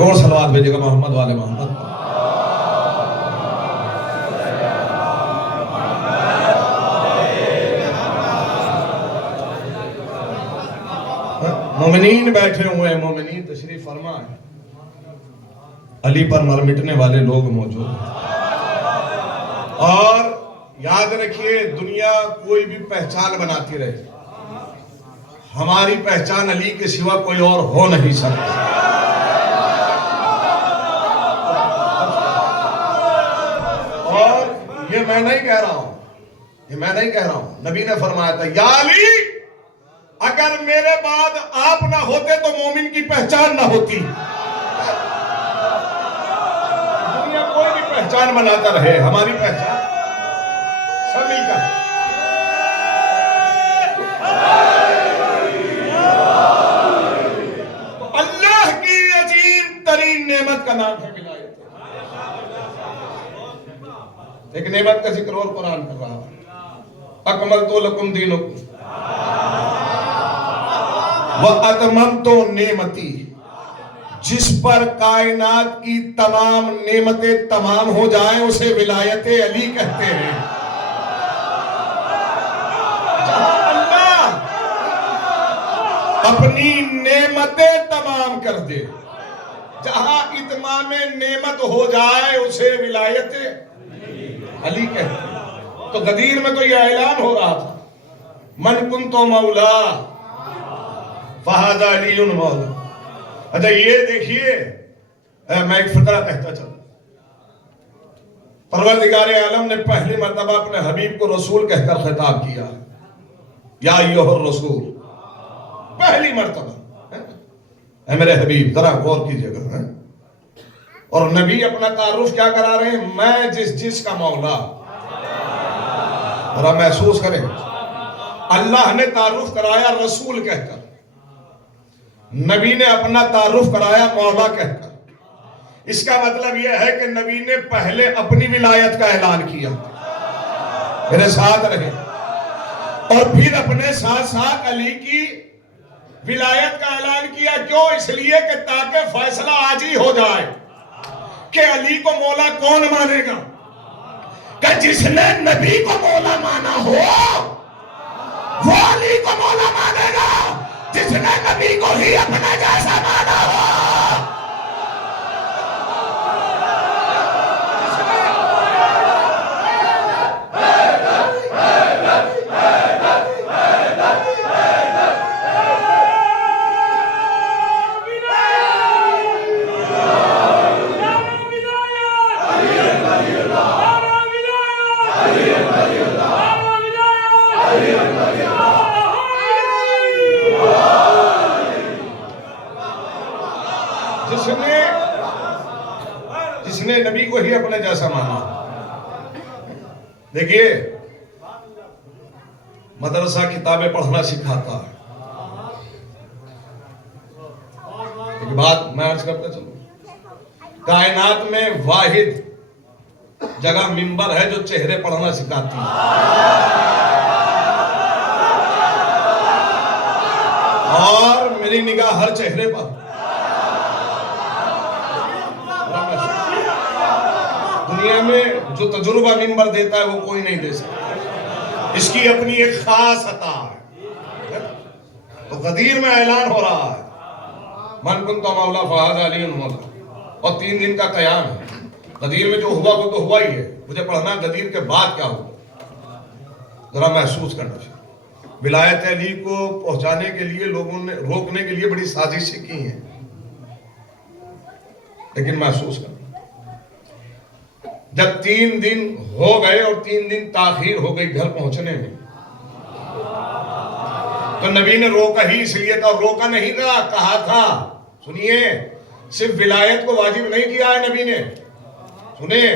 एक और सलवात भेजेगा मोहम्मद वाले मोहम्मद। मोमिनीन बैठे हुए हैं, मोमिनीन तशरीफ फरमा है, अली पर मर मिटने वाले लोग मौजूद हैं। और याद रखिए, दुनिया कोई भी पहचान बनाती रहे, हमारी पहचान अली के सिवा कोई और हो नहीं सकती। और ये मैं नहीं कह रहा हूं, ये मैं नहीं कह रहा हूं, नबी ने फरमाया था, या अली, अगर मेरे बाद आप ना होते तो मोमिन की पहचान ना होती। दुनिया कोई भी पहचान बनाता रहे, हमारी पहचान सब मिलकर। अल्लाह की अजीम तरीन नेमत का नाम है विलायत। एक नेमत का जिक्र और कुरान कर रहा है, अकमलतु लकुम दीनुकुम व अतममतु नेमती, जिस पर कायनात की तमाम नेमतें तमाम हो जाएं उसे विलायत अली कहते हैं। जहां अल्लाह अपनी नेमतें तमाम कर दे, जहां इत्माम नेमत हो जाए उसे विलायत अली कहते हैं। तो गदीर में तो यह ऐलान हो रहा था, मन कुंतो मौला फहादा अलीयुन मौला। अच्छा ये देखिए, मैं एक फकरा कहता चलूं, परवरदिगार आलम ने पहली मर्तबा अपने हबीब को रसूल कहकर खिताब किया, या अय्युहर रसूल, पहली मर्तबा। मेरे हबीब, जरा गौर कीजिएगा। और नबी अपना तारुफ क्या करा रहे हैं, मैं जिस का मौला। जरा महसूस करें, अल्लाह ने तारुफ कराया रसूल कहकर, नबी ने अपना तारुफ कराया मौला कहकर। इसका मतलब यह है कि नबी ने पहले अपनी विलायत का ऐलान किया, मेरे साथ रहे, और फिर अपने साथ साथ अली की विलायत का ऐलान किया। क्यों? इसलिए कि ताकि फैसला आज ही हो जाए कि अली को मौला कौन मानेगा। कि जिसने नबी को मौला माना हो वो अली को मौला मानेगा, जिसने नबी को ही अपना जैसा माना हो। जिसने नबी को ही अपने जैसा माना। देखिए, मदरसा किताबें पढ़ना सिखाता है। एक बात मैं अर्ज करता चलूं, कायनात में वाहिद जगह मिंबर है जो चेहरे पढ़ना सिखाती है। और मेरी निगाह हर चेहरे पर। दुनिया में जो तजुर्बा मिंबर देता है वो कोई नहीं दे सकता, इसकी अपनी एक खास अता है। तो गदीर में ऐलान हो रहा है, मन कुंतो मौला फहादा अलीयुन मौला, और 3 दिन का क़याम है। गदीर में जो हुआ वो तो हुआ ही है, मुझे पढ़ना गदीर के बाद क्या हुआ, जरा महसूस करना चाहिए। विलायत अली को पहुंचाने के लिए लोगों ने, रोकने के लिए बड़ी साजिशें की हैं, लेकिन महसूस करना, जब 3 दिन हो गए और 3 दिन ताखीर हो गई घर पहुंचने में, तो नबी ने रोका ही इसलिए था, रोका नहीं था, कहा था, सुनिए, सिर्फ विलायत को वाजिब नहीं किया है नबी ने, सुनिए,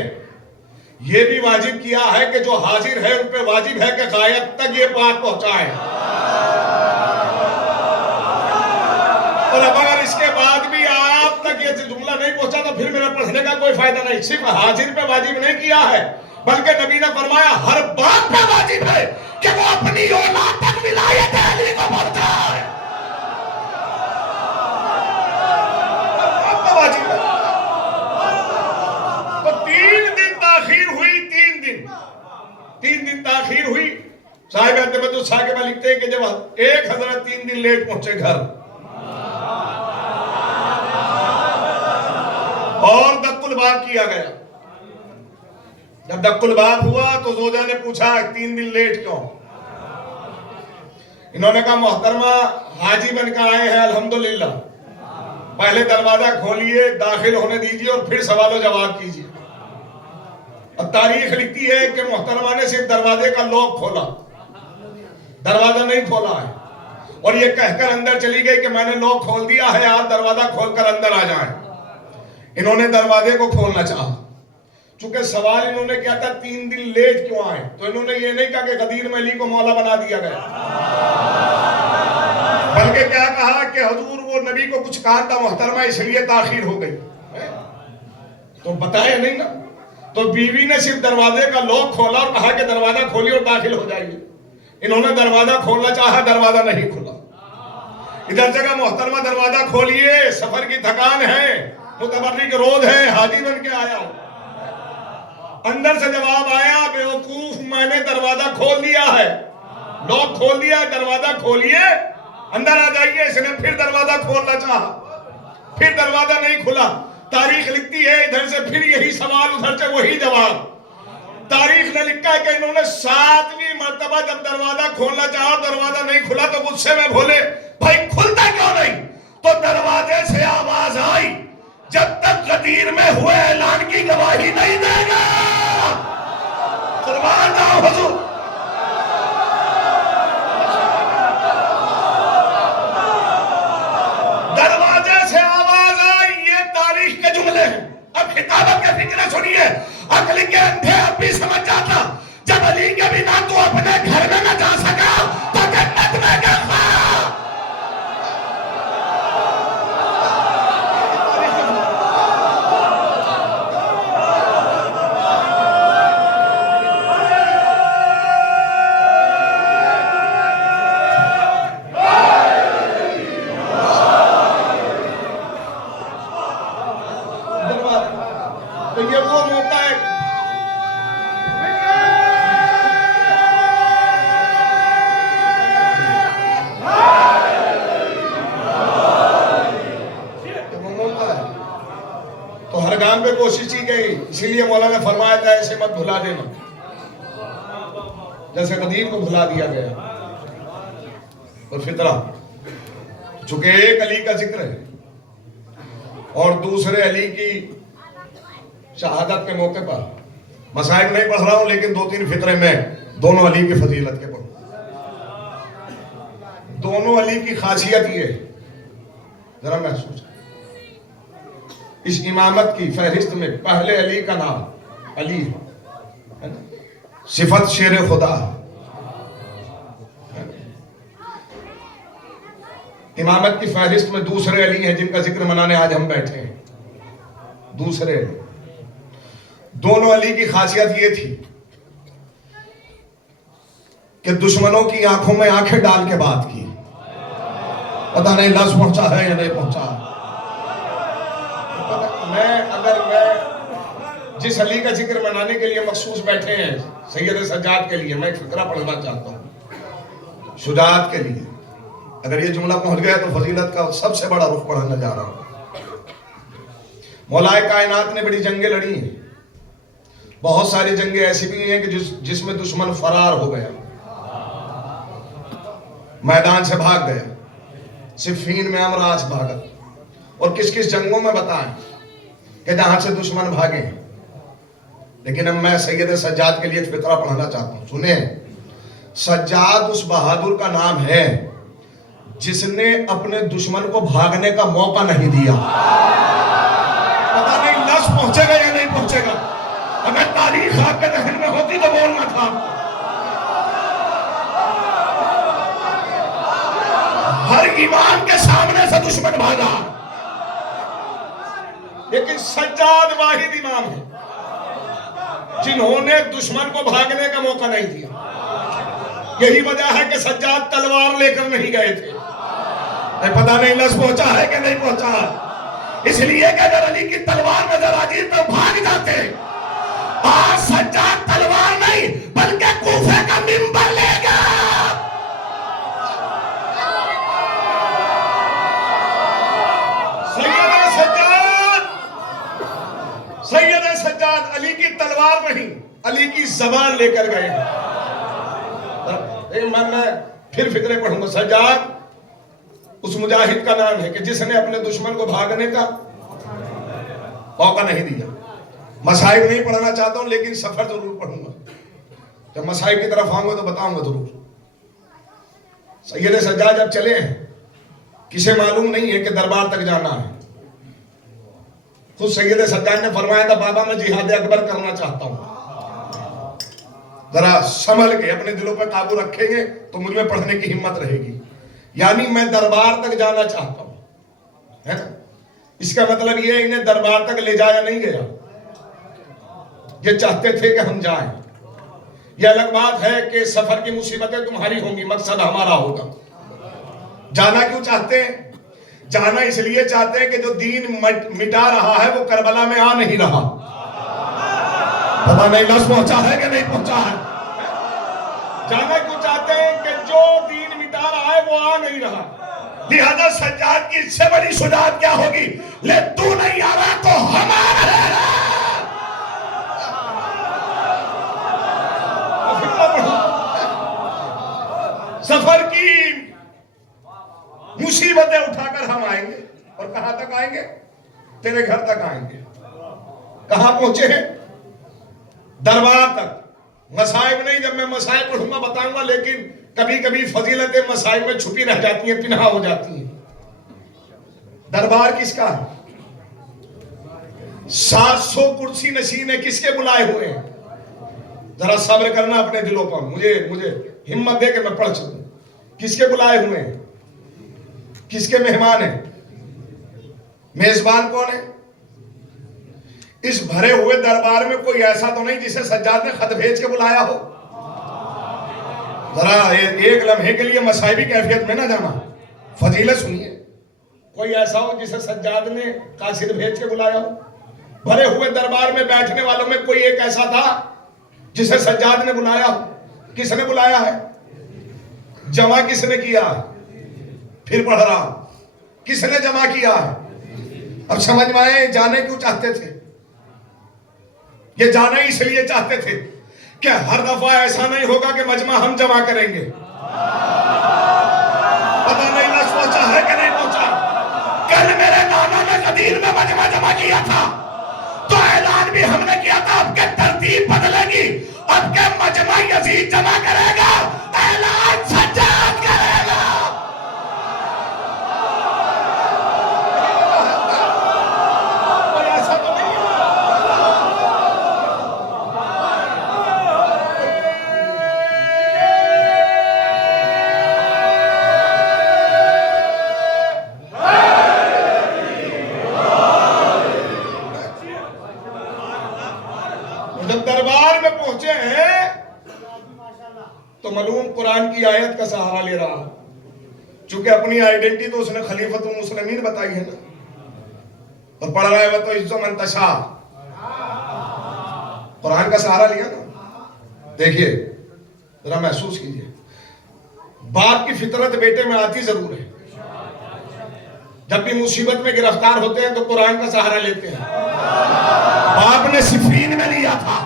यह भी वाजिब किया है कि जो हाजिर है उन पे वाजिब है कि गायब तक ये बात पहुंचाए। और अब अगर इसके बाद भी आप तक ये जुमला नहीं पहुंचा तो फिर मेरा पढ़ने का कोई फायदा नहीं। सिर्फ हाजिर पे वाजिब नहीं किया है, बल्कि नबी ने फरमाया हर बात पे वाजिब है कि वो अपनी औलाद तक विलायत अली को पहुंचाए। हर बात पे वाजिब है। जब एक हजरत 3 दिन लेट पहुंचे घर और दक्कुल बाब किया गया। जब दक्कुल बाब हुआ तो जोजा ने पूछा 3 दिन लेट क्यों? इन्होंने कहा मोहतरमा हाजी बनकर आए हैं अल्हम्दुलिल्लाह, पहले दरवाजा खोलिए, दाखिल होने दीजिए और फिर सवाल जवाब कीजिए। अब तारीख लिखती है कि मोहतरमा ने सिर्फ दरवाजे का लॉक खोला, दरवाजा नहीं खोला है, और ये कहकर अंदर चली गई कि मैंने लॉक खोल दिया है, आप दरवाजा खोलकर अंदर आ जाएं। इन्होंने दरवाजे को खोलना चाहा, चूंकि सवाल इन्होंने क्या था 3 दिन लेट क्यों आए, तो इन्होंने ये नहीं कहा कि गदीर में अली को मौला बना दिया गया, बल्कि क्या कहा कि हुजूर वो नबी को कुछ कहा था मोहतरमा इसलिए ताखीर हो गई। तो बताया नहीं ना, तो बीवी ने सिर्फ दरवाजे का लॉक खोला और कहा कि दरवाजा खोलिए और दाखिल हो जाइए। इन्होंने दरवाजा खोलना चाहा, दरवाजा नहीं खुला। इधर जगह मोहतरमा दरवाजा खोलिए, सफर की थकान है, मुतबर्रिक रोज है, हाजी बन के आया हूं। अंदर से जवाब आया बेवकूफ मैंने दरवाजा खोल दिया है, लॉक खोल दिया है, दरवाजा खोलिए अंदर आ जाइए। इसने फिर दरवाजा खोलना चाहा, फिर दरवाजा नहीं खुला। तारीख लिखती है इधर से फिर यही सवाल, उधर से वही जवाब। तारीख ने लिखा है कि इन्होंने 7वीं मर्तबा जब दरवाजा खोलना चाहा, दरवाजा नहीं खुला, तो गुस्से में बोले भाई खुलता क्यों नहीं? तो दरवाजे से आवाज आई जब तक गदीर में हुए ऐलान की गवाही नहीं देगा। कुर्बान जाओ हुजूर। दरवाजे से आवाज आई, ये तारीख के जुमले हैं। अब खिताबत के फिक्र सुनिए, अकल के अंधे अब भी समझ जाता, जब अली के बिना तू अपने घर में न जा सका तो जन्नत में क्या? तो ये वो मौका है। तो हर काम पे कोशिश की गई, इसीलिए मौला ने फरमाया था ऐसे मत भुला देना, जैसे गदीर को भुला दिया गया। और फितरा, चूंकि एक अली का जिक्र है और दूसरे अली की शहादत के मौके पर मसाइल नहीं पढ़ रहा हूं, लेकिन 2-3 फितरे में दोनों अली की फजीलत के पढ़ूं। दोनों अली की खासियत ये जरा महसूस, इस इमामत की फहरिस्त में पहले अली का नाम अली है, सिफत शेर खुदा है। इमामत की फहरिस्त में दूसरे अली हैं जिनका जिक्र मनाने आज हम बैठे हैं। दूसरे अली, दोनों अली की खासियत ये थी कि दुश्मनों की आंखों में आंखें डाल के बात की। पता नहीं लफ्ज पहुंचा है या नहीं पहुंचा। मैं जिस अली का जिक्र मनाने के लिए मखसूस बैठे हैं, सैयद सज्जाद के लिए मैं एक फिक्रा पढ़ना चाहता हूं, शुजाअत के लिए। अगर ये जुमला पहुंच गया तो फजीलत का सबसे बड़ा रुख पढ़ाने जा रहा हूं। मौलाए कायनात ने बड़ी जंगें लड़ी हैं, बहुत सारी जंगें ऐसी भी हैं कि जिसमें दुश्मन फरार हो गया, मैदान से भाग गया। सिफीन में अमराज भागा, और किस किस जंगों में बताएं कि जहां से दुश्मन भागे। लेकिन अब मैं सैयद सज्जाद के लिए एक फितरा पढ़ाना चाहता हूं, सुने। सज्जाद उस बहादुर का नाम है जिसने अपने दुश्मन को भागने का मौका नहीं दिया। पता नहीं लफ्ज पहुंचेगा या नहीं पहुंचेगा। अगर तारीख आपके जहन में होती तो बोलना था। हर इमाम के सामने से दुश्मन भागा, लेकिन सज्जाद वाहिद इमाम है जिन्होंने दुश्मन को भागने का मौका नहीं दिया। यही वजह है कि सज्जाद तलवार लेकर नहीं गए थे। पता नहीं लफ्ज पहुंचा है कि नहीं पहुंचा। इसलिए कि अगर अली की तलवार नजर आती तो भाग जाते। आज सज्जाद तलवार नहीं बल्कि कूफे का मिंबर लेगा। की तलवार नहीं, अली की जबान लेकर गए। मैं फिर फिक्रे पढ़ूंगा। सज्जाद उस मुजाहिद का नाम है कि जिसने अपने दुश्मन को भागने का मौका नहीं दिया। मसाइब नहीं पढ़ना चाहता हूं, लेकिन सफर जरूर पढ़ूंगा। जब मसाइब की तरफ आऊंगा तो बताऊंगा जरूर। सैयद सज्जाद जब चले हैं, किसे मालूम नहीं है कि दरबार तक जाना है। खुद सैयद सज्जाद ने फरमाया था, बाबा मैं जिहाद अकबर करना चाहता हूं। जरा संभल के अपने दिलों पर काबू रखेंगे तो मुझ में पढ़ने की हिम्मत रहेगी। यानी मैं दरबार तक जाना चाहता हूं, है ना। इसका मतलब ये इन्हें दरबार तक ले जाया नहीं गया, ये चाहते थे कि हम जाएं। यह अलग बात है कि सफर की मुसीबतें तुम्हारी होंगी, मकसद हमारा होगा। जाना क्यों चाहते हैं? जाना इसलिए चाहते हैं कि जो दीन मिटा रहा है वो करबला में आ नहीं रहा। पता नहीं लफ्ज़ पहुंचा है कि नहीं पहुंचा है। जाना क्यों चाहते हैं? कि जो दीन मिटा रहा है वो आ नहीं रहा। लिहाजा सज्जाद की इससे बड़ी शुजाअत क्या होगी? ले तू नहीं आ रहा तो हम आ रहे हैं। सफर की मुसीबतें उठाकर हम आएंगे, और कहां तक आएंगे? तेरे घर तक आएंगे। कहां पहुंचे हैं? दरबार तक। मसाइब नहीं, जब मैं मसाइब पढ़ूंगा बताऊंगा, लेकिन कभी कभी फजीलतें मसाइब में छुपी रह जाती हैं, पिन्हा हो जाती हैं। दरबार किसका है? 700 कुर्सी नशीन है, किसके बुलाए हुए हैं? जरा सब्र करना अपने दिलों पर, मुझे हिम्मत दे के मैं पढ़ सकूं। किसके बुलाए हुए हैं? किसके मेहमान हैं? मेजबान कौन है? इस भरे हुए दरबार में कोई ऐसा तो नहीं जिसे सज्जाद ने खत भेज के बुलाया हो? जरा एक लम्हे के लिए मसाइबी कैफियत में ना जाना, फजीलत सुनिए। कोई ऐसा हो जिसे सज्जाद ने कासिद भेज के बुलाया हो? भरे हुए दरबार में बैठने वालों में कोई एक ऐसा था जिसे सज्जाद ने बुलाया हो? किसने बुलाया है? जमा किसने किया है? फिर पढ़ रहा हूं, किसने जमा किया है? अब समझ में आए जाने क्यों चाहते थे? ये जाना इसलिए चाहते थे कि हर दफा ऐसा नहीं होगा कि मजमा हम जमा करेंगे। पता नहीं ना सोचा है कि नहीं पहुंचा। कल मेरे नाना ने गदीर में मजमा जमा किया था, तो ऐलान भी हमने किया था अब के तरतीब बदलेगी, अब के मजमा यजीद जमा करेगा, ऐलान सज्जाद करेगा। कोई ऐसा तो नहीं है। जब दरबार में पहुंचे हैं तो मलूम कुरान की आयत का सहारा ले रहा है। चूंकि अपनी आइडेंटिटी तो उसने खलीफतुल मुस्लिमीन बताई है ना, और पढ़ रहा है वो तो इज्जो मंतशा, कुरान का सहारा लिया ना। देखिए जरा महसूस कीजिए, बाप की फितरत बेटे में आती जरूर है। जब भी मुसीबत में गिरफ्तार होते हैं तो कुरान का सहारा लेते हैं। बाप ने सिफीन में लिया था,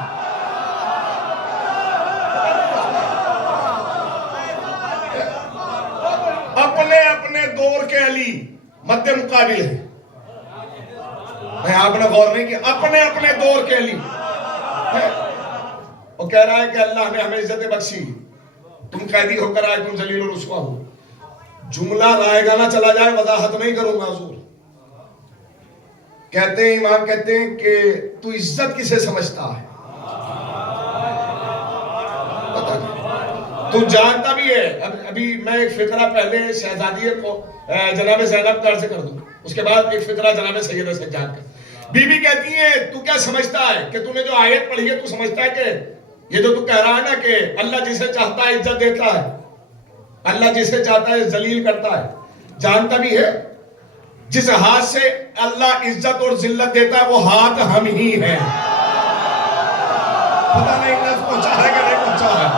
अपने अपने दौर के अली मध्य मुकाबिल है। मैं आपने गौर नहीं किया, अपने अपने दौर के अली। वो कह रहा है कि अल्लाह ने हमें इज्जत बख्शी, तुम कैदी होकर आए, तुम जलील और रुस्वा हो। जुमला रायगा ना चला जाए, वजाहत नहीं करूंगा हुजूर। कहते हैं इमाम कहते हैं कि तू इज्जत किसे समझता है? पता नहीं, तू जानता भी है। अभी मैं एक फितरा पहले शहजादी को जनाब ज़ैनब का अर्ज कर दूं, उसके बाद एक फितरा जनाब सैयद सज्जाद का। बीबी कहती है तू क्या समझता है कि तूने जो आयत पढ़ी है, तू समझता है कि ये जो तू कह रहा है ना कि अल्लाह जिसे चाहता है इज्जत देता है, अल्लाह जिसे चाहता है जलील करता है, जानता भी है जिस हाथ से अल्लाह इज्जत और जिल्लत देता है वो हाथ हम ही हैं। पता नहीं पहुंचा है कि नहीं पहुंचा है।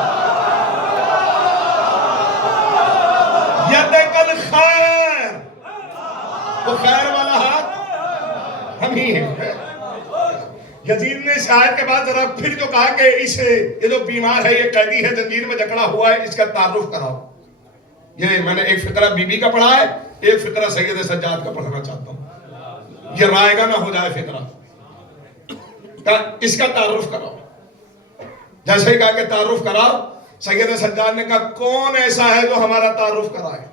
यदकल खैर, वो खैर वाला हाथ हम ही हैं। यजीद ने इस आयत के बाद जरा फिर जो कहा कि ये जो बीमार है, ये कैदी है, जंजीर में जकड़ा हुआ है, इसका तारुफ कराओ। ये मैंने एक फिक्रा बीबी का पढ़ा है, एक फिक्रा सैयद सज्जाद का पढ़ना चाहता हूं, ये रायगा ना हो जाए फिक्रा। इसका तारुफ कराओ। जैसे ही कहा कि तारुफ कराओ, सैयद सज्जाद ने कहा कौन ऐसा है जो हमारा तारुफ कराए?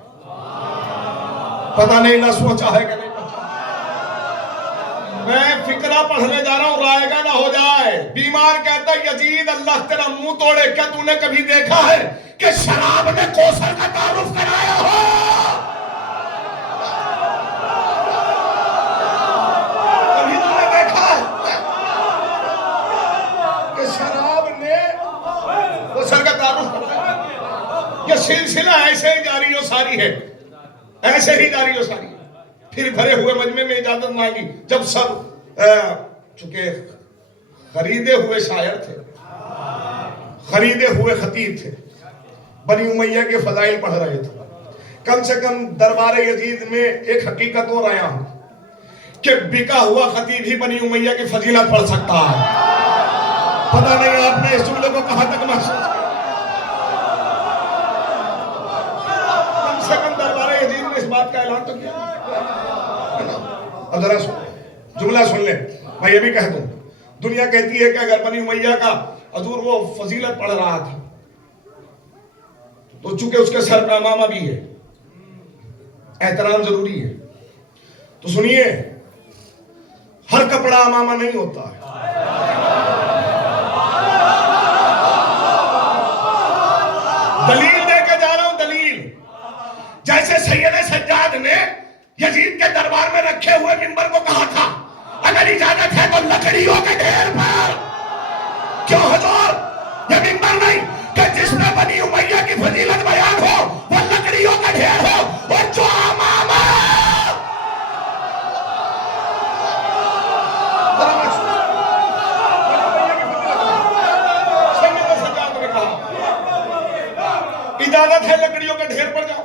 पता नहीं ना सोचा है कि नहीं। मैं फिक्रा पढ़ने जा रहा हूं, रायगा ना हो जाए। बीमार कहता यजीद अल्लाह तेरा मुंह तोड़े, क्या तूने कभी देखा है कि शराब ने कौसर का तारुफ कराया हो? कभी तूने देखा है कि शराब ने कौसर का तारुफ कराया? ये सिलसिला ऐसे ही जारी हो सारी है, ऐसे ही जारी हो सारी है। फिर भरे हुए मजमे में इजाजत मांगी, जब सब चूंकि खरीदे हुए शायर थे, खरीदे हुए खतीब थे, बनी उमैया के फजाइल पढ़ रहे थे। कम से कम दरबार यजीद में एक हकीकत और आया हूं कि बिका हुआ खतीब ही बनी उमैया की फजीलत पढ़ सकता है। पता नहीं आपने इस जुमले को कहां तक महसूस किया। कम से कम दरबार यजीद ने इस बात का ऐलान तो किया। अब जरा जुमला सुन ले, मैं ये भी कह दूं, दुनिया कहती है कि अगर बनी उमैया का हजूर वो फजीलत पढ़ रहा था तो चूंकि उसके सर पे अमामा भी है, एहतराम जरूरी है, तो सुनिए, हर कपड़ा अमामा नहीं होता है। दलील देके जा रहा हूं, दलील। जैसे सैयद सज्जाद ने यजीद के दरबार में रखे हुए मिंबर को कहा था अगर इजाजत है तो लकड़ियों के ढेर पर। क्यों हुजूर? ये मिंबर नहीं कि जिसमें बनी उमैया की फजीलत बयान हो वो लकड़ियों का ढेर हो, और जो अमामा इजाजत है लकड़ियों के ढेर पर जाओ।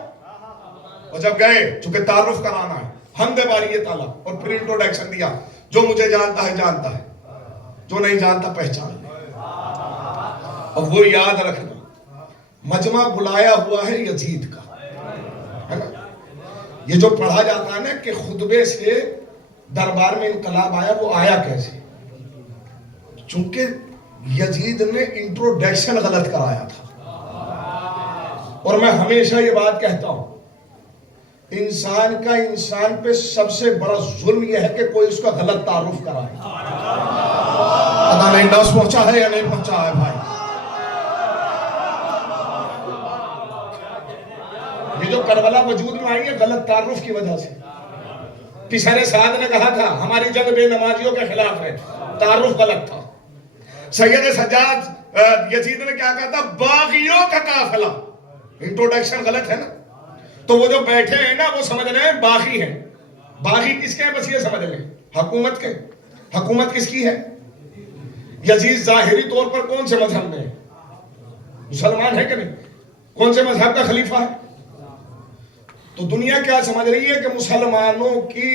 और जब गए, चूंकि तारुफ कराना है, हम दे बारी ताला, और फिर इंट्रोडक्शन दिया, जो मुझे जानता है जानता है, जो नहीं जानता पहचान ले। अब वो याद रखना, मजमा बुलाया हुआ है यजीद का, है ना। ये जो पढ़ा जाता है ना कि खुतबे से दरबार में इनकलाब आया, वो आया कैसे? चूंकि यजीद ने इंट्रोडक्शन गलत कराया था। और मैं हमेशा ये बात कहता हूं, इंसान का इंसान पे सबसे बड़ा जुल्म यह है कि कोई उसका गलत तारुफ कराए। पता नहीं दस पहुंचा है या नहीं पहुंचा है भाई। ये जो करबला वजूद में आई है गलत तारुफ की वजह से। पिछले साद ने कहा था हमारी जंग बेनमाजियों के खिलाफ है, तारुफ गलत था। सैयद सज्जाद यजीद ने क्या कहा था? बागियों का काफिला। इंट्रोडक्शन गलत है ना, तो वो जो बैठे हैं ना वो समझ रहे हैं बागी हैं। बागी किसके हैं? बस ये समझ लें, हुकूमत के। हुकूमत किसकी है? यजीद जाहिरी तौर पर कौन से मजहब में है? मुसलमान है कि नहीं? कौन से मजहब का खलीफा है? तो दुनिया क्या समझ रही है कि मुसलमानों की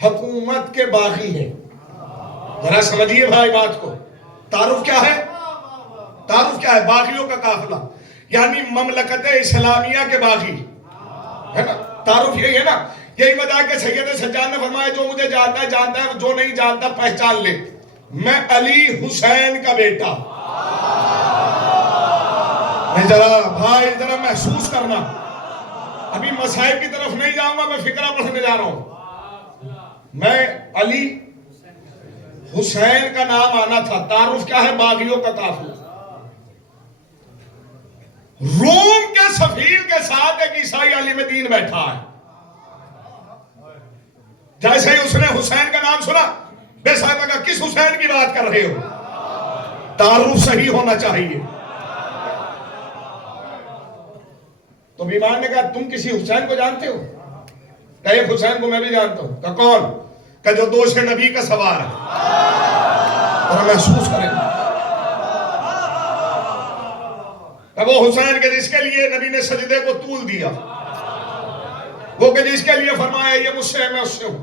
हुकूमत के बागी है। जरा समझिए भाई बात को। तारुफ क्या है? तारुफ क्या है? बागियों का काफिला, यानी ममलकत इस्लामिया के बागी, है ना। तारुफ यही है ना। यही बता के सैयद सज्जाद ने फरमाया जो मुझे जानता है जानता है, जो नहीं जानता पहचान ले, मैं अली हुसैन का बेटा। जरा भाई जरा महसूस करना, अभी मसाइब की तरफ नहीं जाऊंगा, मैं फिक्रा पढ़ने जा रहा हूं। मैं अली हुसैन का नाम आना था। तारुफ क्या है? बागियों का काफिला। रोम के सफीर के साथ एक ईसाई आलिम दीन बैठा है। जैसे ही उसने हुसैन का नाम सुना, बेसाहिबा का किस हुसैन की बात कर रहे हो? तारुफ सही होना चाहिए। तो बीमार ने कहा तुम किसी हुसैन को जानते हो? कहे हुसैन को मैं भी जानता हूं। का कौन? का जो दोष नबी का सवार है। और महसूस करें वो हुसैन के जिसके लिए नबी ने सजदे को तूल दिया, वो के जिसके लिए फरमाया ये मुझसे है मैं उससे हूं।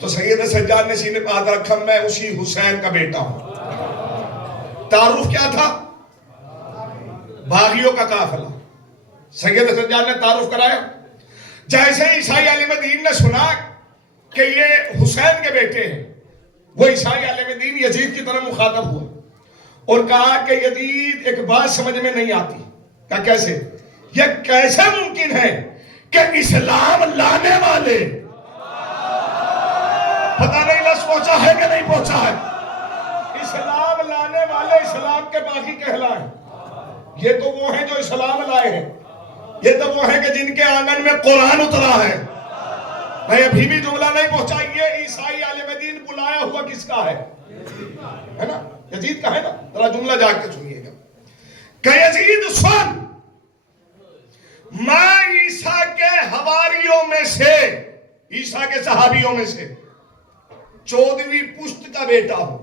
तो सैयद सज्जाद ने सीने पर हाथ रखा, मैं उसी हुसैन का बेटा हूं। तारुफ क्या था? बागियों का काफिला। सैयद सज्जाद ने तारुफ कराया। जैसे ईसाई आलिम दीन ने सुना कि ये हुसैन के बेटे हैं, वो ईसाई आलिम दीन यजीद की तरह मुखातब हुआ और कहा कि यजीद एक बात समझ में नहीं आती। क्या? कैसे? ये कैसे मुमकिन है कि इस्लाम लाने वाले, पता नहीं लफ्ज़ पहुंचा है कि नहीं पहुंचा है, इस्लाम लाने वाले इस्लाम के बागी कहलाए। ये तो वो हैं जो इस्लाम लाए हैं, ये तो वो हैं कि जिनके आंगन में कुरान उतरा है। मैं अभी भी जुमला नहीं पहुंचा, ये ईसाई आलिम दीन बुलाया हुआ किसका है ना? यजीद का है ना? जरा जुमला जाके सुनिएगा। कि यजीद सुन, मैं ईसा के हवारियों में से, ईसा के सहाबियों में से 14वीं पुश्त का बेटा हूं।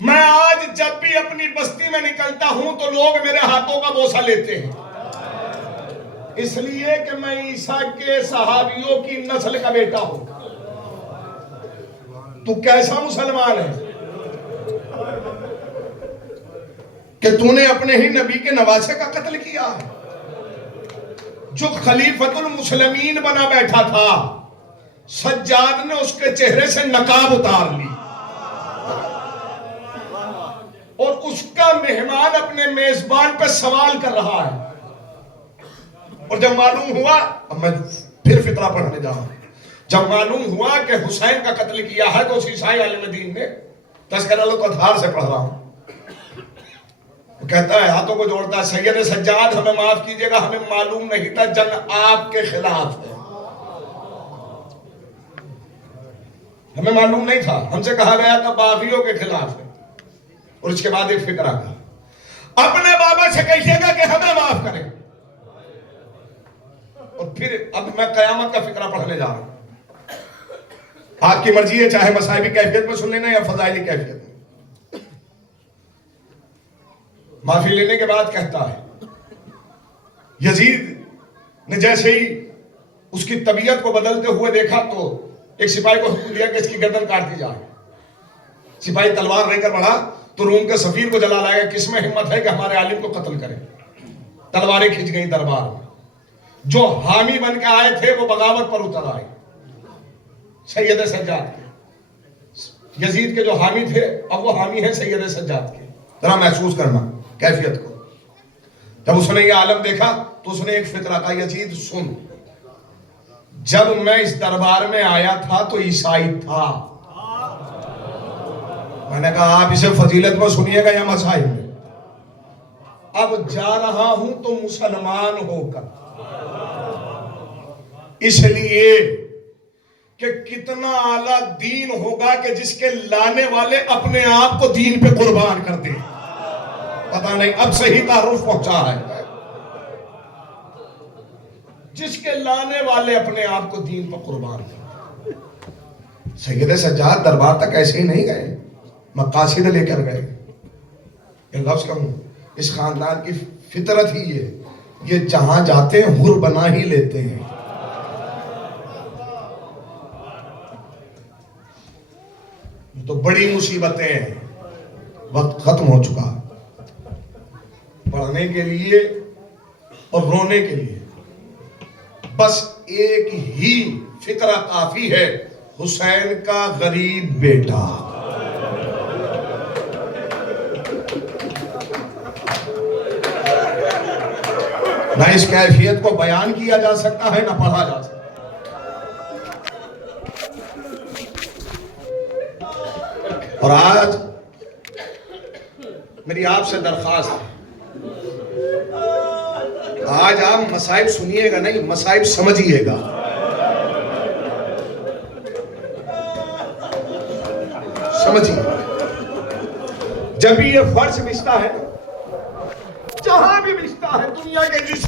मैं आज जब भी अपनी बस्ती में निकलता हूं तो लोग मेरे हाथों का बोसा लेते हैं, इसलिए कि मैं ईसा के सहाबियों की नस्ल का बेटा हूं। तू कैसा मुसलमान है कि तूने अपने ही नबी के नवासे का कत्ल किया है? जो खलीफतुल मुस्लिमीन बना बैठा था, सज्जाद ने उसके चेहरे से नकाब उतार ली और उसका मेहमान अपने मेजबान पे सवाल कर रहा है। और जब मालूम हुआ, अब मैं फिर फितरा पढ़ने जा रहा हूं, जब मालूम हुआ कि हुसैन का कत्ल किया है तो उस ईसाई आलिम दीन ने, तज़किरा को धार से पढ़ रहा हूं, तो कहता है, हाथों को जोड़ता है, सैयद सज्जाद हमें माफ कीजिएगा, हमें मालूम नहीं था जंग आपके खिलाफ है, हमें मालूम नहीं था, हमसे कहा गया था बागियों के खिलाफ है। और इसके बाद एक फिक्र का, अपने बाबा से कहिएगा कि हमें माफ करें। और फिर अब मैं कयामत का फिक्रा पढ़ने जा रहा हूं। आपकी मर्जी है, चाहे मसाइबी कैफियत में सुन लेना या फजाइली कैफियत में। माफी लेने के बाद कहता है, यजीद ने जैसे ही उसकी तबीयत को बदलते हुए देखा तो एक सिपाही को हुक्म दिया कि इसकी गर्दन काट दी जाए। सिपाही तलवार लेकर बढ़ा तो रूम के सफीर को जला लाएगा, किसमें हिम्मत है कि हमारे आलिम को कत्ल करे। तलवारें खिंच गई दरबार में। जो हामी बन के आए थे वो बगावत पर उतर आए। सैयद सज्जाद के, यजीद के जो हामी थे अब वो हामी है सैयद सज्जाद के। जरा महसूस करना कैफियत को। जब उसने ये आलम देखा तो उसने एक फिक्रा का, यजीद सुन, जब मैं इस दरबार में आया था तो ईसाई था। मैंने कहा आप इसे फजीलत में सुनिएगा या मसाइल में। अब जा रहा हूं तो मुसलमान होकर, इसलिए कि कितना आला दीन होगा कि जिसके लाने वाले अपने आप को दीन पे कुर्बान कर दे। पता नहीं अब सही तारुफ पहुंचा है। जिसके लाने वाले अपने आप को दीन पर कुर्बान कर। सैयद सज्जाद दरबार तक ऐसे ही नहीं गए, मकासिद लेकर गए। लफ्ज कहूं, इस खानदान की फितरत ही ये जहां जाते हैं हुर बना ही लेते हैं। तो बड़ी मुसीबतें हैं, वक्त खत्म हो चुका। पढ़ने के लिए और रोने के लिए बस एक ही फिक्रा काफी है, हुसैन का गरीब बेटा। ना इस कैफियत को बयान किया जा सकता है ना पढ़ा जा सकता। और आज मेरी आपसे दरखास्त है, आज आप मसाइब सुनिएगा नहीं, मसाइब समझिएगा। समझिए, जब भी ये फर्श बिछता है, जहां भी बिछता है, दुनिया के जिस